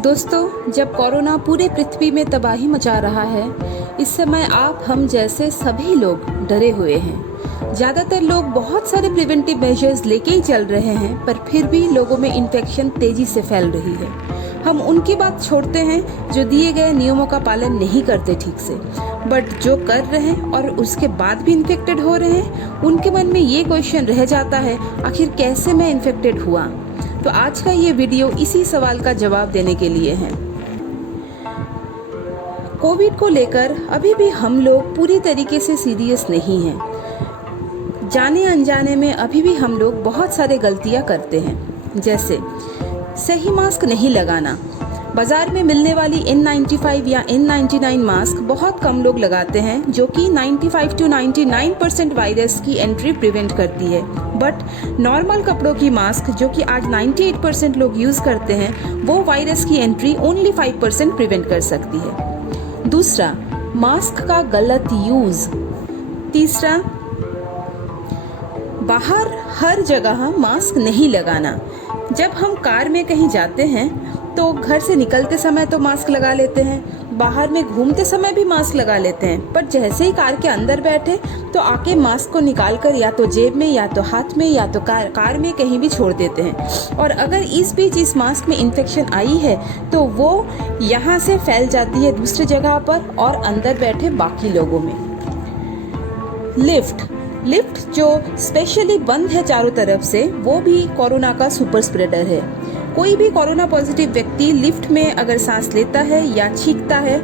दोस्तों, जब कोरोना पूरे पृथ्वी में तबाही मचा रहा है, इस समय आप हम जैसे सभी लोग डरे हुए हैं। ज़्यादातर लोग बहुत सारे प्रिवेंटिव मेजर्स लेके ही चल रहे हैं, पर फिर भी लोगों में इन्फेक्शन तेजी से फैल रही है। हम उनकी बात छोड़ते हैं जो दिए गए नियमों का पालन नहीं करते ठीक से, बट जो कर रहे हैं और उसके बाद भी इन्फेक्टेड हो रहे हैं, उनके मन में ये क्वेश्चन रह जाता है, आखिर कैसे मैं इन्फेक्टेड हुआ। तो आज का ये वीडियो इसी सवाल का जवाब देने के लिए है। कोविड को लेकर अभी भी हम लोग पूरी तरीके से सीरियस नहीं हैं। जाने अनजाने में अभी भी हम लोग बहुत सारे गलतियां करते हैं, जैसे सही मास्क नहीं लगाना। बाजार में मिलने वाली N95 या N99 मास्क बहुत कम लोग लगाते हैं, जो कि 95 to 99% वायरस की एंट्री प्रिवेंट करती है। बट नॉर्मल कपड़ों की मास्क, जो कि आज 98% लोग यूज़ करते हैं, वो वायरस की एंट्री ओनली 5% प्रिवेंट कर सकती है। दूसरा, मास्क का गलत यूज़। तीसरा, बाहर हर जगह मास्क नहीं लगाना। जब हम कार में कहीं जाते हैं तो घर से निकलते समय तो मास्क लगा लेते हैं, बाहर में घूमते समय भी मास्क लगा लेते हैं, पर जैसे ही कार के अंदर बैठे तो आके मास्क को निकाल कर या तो जेब में या तो हाथ में या तो कार में कहीं भी छोड़ देते हैं। और अगर इस बीच इस मास्क में इन्फेक्शन आई है तो वो यहाँ से फैल जाती है दूसरी जगह पर और अंदर बैठे बाकी लोगों में। लिफ्ट जो स्पेशली बंद है चारों तरफ से, वो भी कोरोना का सुपर स्प्रेडर है। कोई भी कोरोना पॉजिटिव व्यक्ति लिफ्ट में अगर सांस लेता है या छींकता है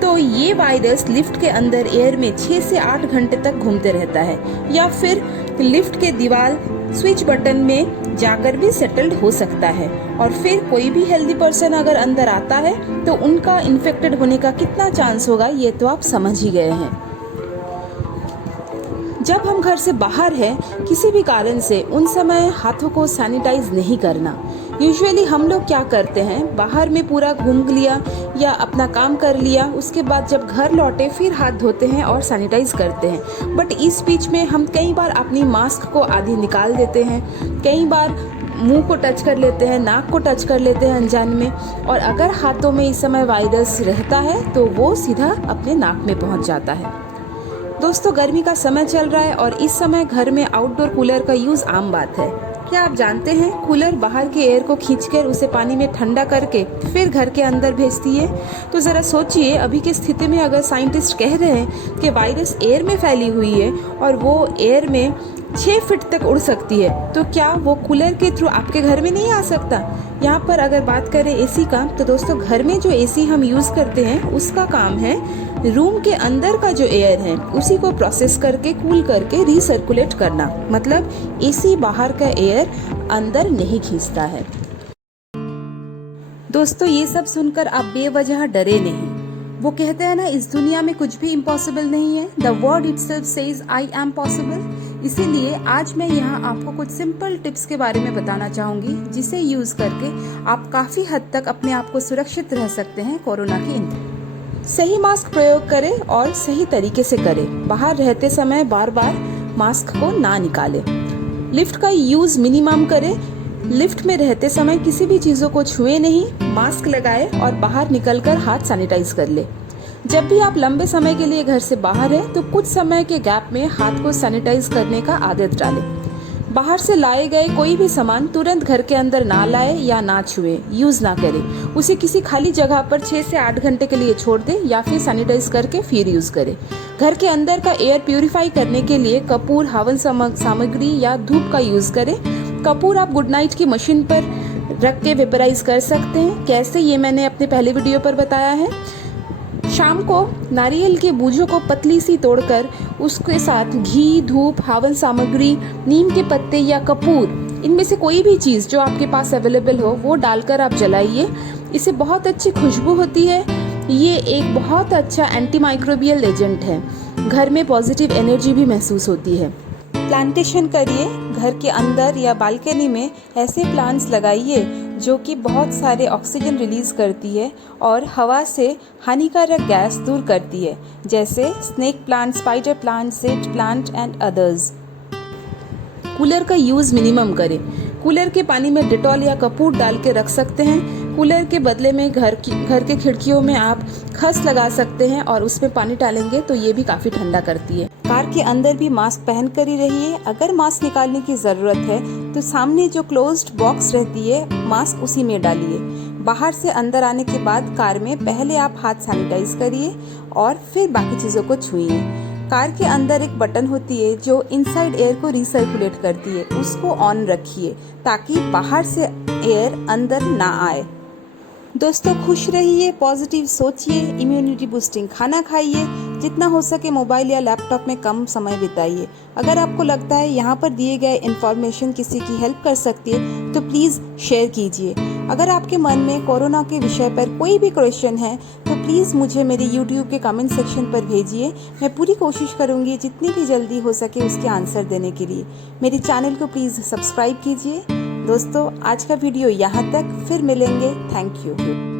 तो ये वायरस लिफ्ट के अंदर एयर में 6 से 8 घंटे तक घूमते रहता है, या फिर लिफ्ट के दीवार स्विच बटन में जाकर भी सेटल्ड हो सकता है। और फिर कोई भी हेल्दी पर्सन अगर अंदर आता है तो उनका इन्फेक्टेड होने का कितना चांस होगा, ये तो आप समझ ही गए हैं। जब हम घर से बाहर हैं किसी भी कारण से, उन समय हाथों को सैनिटाइज नहीं करना। यूजुअली हम लोग क्या करते हैं, बाहर में पूरा घूम लिया या अपना काम कर लिया, उसके बाद जब घर लौटे फिर हाथ धोते हैं और सैनिटाइज करते हैं। बट इस बीच में हम कई बार अपनी मास्क को आधी निकाल देते हैं, कई बार मुंह को टच कर लेते हैं, नाक को टच कर लेते हैं अनजान में, और अगर हाथों में इस समय वायरस रहता है तो वो सीधा अपने नाक में पहुंच जाता है। दोस्तों, गर्मी का समय चल रहा है और इस समय घर में आउटडोर कूलर का यूज़ आम बात है। क्या आप जानते हैं, कूलर बाहर के एयर को खींचकर उसे पानी में ठंडा करके फिर घर के अंदर भेजती है। तो ज़रा सोचिए, अभी की स्थिति में अगर साइंटिस्ट कह रहे हैं कि वायरस एयर में फैली हुई है और वो एयर में 6 फीट तक उड़ सकती है, तो क्या वो कूलर के थ्रू आपके घर में नहीं आ सकता। यहाँ पर अगर बात करें एसी का, तो दोस्तों घर में जो एसी हम यूज़ करते हैं उसका काम है रूम के अंदर का जो एयर है उसी को प्रोसेस करके कूल करके रीसर्कुलेट करना। मतलब एसी बाहर का एयर अंदर नहीं खींचता है। दोस्तों, ये सब सुनकर आप बेवजह डरे नहीं। वो कहते हैं ना, इस दुनिया में कुछ भी इम्पॉसिबल नहीं है। The word itself says I am possible. इसीलिए आज मैं यहाँ आपको कुछ सिंपल टिप्स के बारे में बताना चाहूँगी, जिसे यूज़ करके आप काफ़ी हद तक अपने आप को सुरक्षित रह सकते हैं कोरोना की। सही मास्क प्रयोग करें और सही तरीके से करें। बाहर रहते समय बार बार मास्क को ना निकालें। लिफ्ट का यूज़ मिनिमम करें। लिफ्ट में रहते समय किसी भी चीज़ों को छुए नहीं, मास्क लगाएं और बाहर निकलकर हाथ सैनिटाइज कर ले। जब भी आप लंबे समय के लिए घर से बाहर हैं तो कुछ समय के गैप में हाथ को सैनिटाइज करने का आदत डालें। बाहर से लाए गए कोई भी सामान तुरंत घर के अंदर ना लाए या ना छुए, यूज़ ना करें। उसे किसी खाली जगह पर 6 से 8 घंटे के लिए छोड़ दें या फिर सैनिटाइज करके फिर यूज़ करें। घर के अंदर का एयर प्यूरिफाई करने के लिए कपूर, हवन सामग्री या धूप का यूज़ करें। कपूर आप गुड नाइट की मशीन पर रख के वेपराइज कर सकते हैं। कैसे, ये मैंने अपने पहले वीडियो पर बताया है। शाम को नारियल के बूझों को पतली सी तोड़कर उसके साथ घी, धूप, हवन सामग्री, नीम के पत्ते या कपूर, इनमें से कोई भी चीज़ जो आपके पास अवेलेबल हो वो डालकर आप जलाइए। इससे बहुत अच्छी खुशबू होती है। ये एक बहुत अच्छा एंटी माइक्रोबियल एजेंट है। घर में पॉजिटिव एनर्जी भी महसूस होती है। प्लांटेशन करिए, घर के अंदर या बालकनी में ऐसे प्लांट्स लगाइए जो कि बहुत सारे ऑक्सीजन रिलीज करती है और हवा से हानिकारक गैस दूर करती है, जैसे snake plant, spider plant, seed plant and others. Cooler का यूज़ मिनिमम करें। कूलर के पानी में डिटॉल या कपूर डाल के रख सकते हैं। कूलर के बदले में घर के खिड़कियों में आप खस लगा सकते हैं और उसमें पानी डालेंगे तो ये भी काफ़ी ठंडा करती है। कार के अंदर भी मास्क पहन कर ही रहिए। अगर मास्क निकालने की ज़रूरत है तो सामने जो क्लोज्ड बॉक्स रहती है मास्क उसी में डालिए। बाहर से अंदर आने के बाद कार में पहले आप हाथ सैनिटाइज करिए और फिर बाकी चीज़ों को छुइए। कार के अंदर एक बटन होती है जो इनसाइड एयर को रिसर्कुलेट करती है, उसको ऑन रखिए ताकि बाहर से एयर अंदर ना आए। दोस्तों खुश रहिए, पॉजिटिव सोचिए, इम्यूनिटी बूस्टिंग खाना खाइए, जितना हो सके मोबाइल या लैपटॉप में कम समय बिताइए। अगर आपको लगता है यहाँ पर दिए गए इन्फॉर्मेशन किसी की हेल्प कर सकती है तो प्लीज़ शेयर कीजिए। अगर आपके मन में कोरोना के विषय पर कोई भी क्वेश्चन है तो प्लीज़ मुझे मेरे YouTube के कमेंट सेक्शन पर भेजिए। मैं पूरी कोशिश करूँगी जितनी भी जल्दी हो सके उसके आंसर देने के लिए। मेरे चैनल को प्लीज़ सब्सक्राइब कीजिए। दोस्तों आज का वीडियो यहाँ तक, फिर मिलेंगे। Thank you.